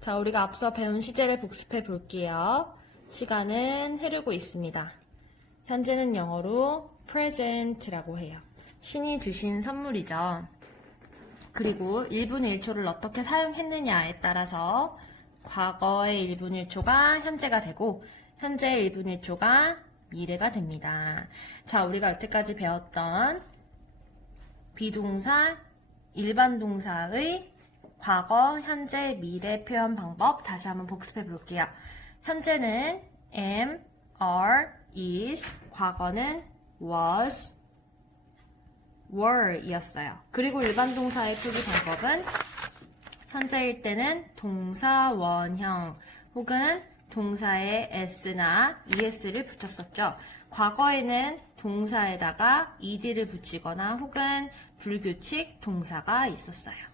자, 우리가 앞서 배운 시제를 복습해 볼게요. 시간은 흐르고 있습니다. 현재는 영어로 present라고 해요. 신이 주신 선물이죠. 그리고 1분 1초를 어떻게 사용했느냐에 따라서 과거의 1분 1초가 현재가 되고 현재 1분 1초가 미래가 됩니다. 자, 우리가 여태까지 배웠던 비동사, 일반 동사의 과거, 현재, 미래 표현 방법 다시 한번 복습해 볼게요. 현재는 am, are, is, 과거는 was, were 이었어요. 그리고 일반 동사의 표기 방법은 현재일 때는 동사 원형 혹은 동사에 s나 es를 붙였었죠. 과거에는 동사에다가 ed를 붙이거나 혹은 불규칙 동사가 있었어요.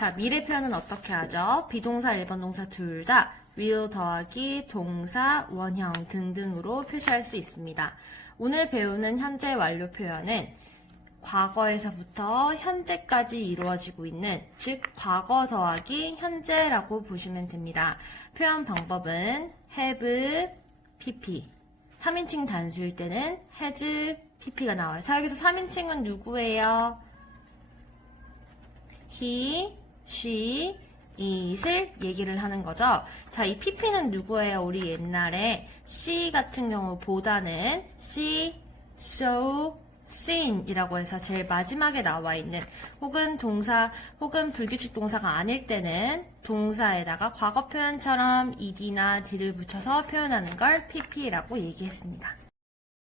자, 미래 표현은 어떻게 하죠? 비동사, 일반 동사 둘 다 will 더하기 동사, 원형 등등으로 표시할 수 있습니다. 오늘 배우는 현재 완료 표현은 과거에서부터 현재까지 이루어지고 있는 즉 과거 더하기 현재라고 보시면 됩니다. 표현 방법은 have, pp 3인칭 단수일 때는 has, pp가 나와요. 자 여기서 3인칭은 누구예요? he, she, it을 얘기를 하는 거죠. 자, 이 pp는 누구예요? 우리 옛날에 she 같은 경우 보다는 she, so, seen 이라고 해서 제일 마지막에 나와 있는 혹은 동사 혹은 불규칙 동사가 아닐 때는 동사에다가 과거 표현처럼 ed나 d를 붙여서 표현하는 걸 pp라고 얘기했습니다.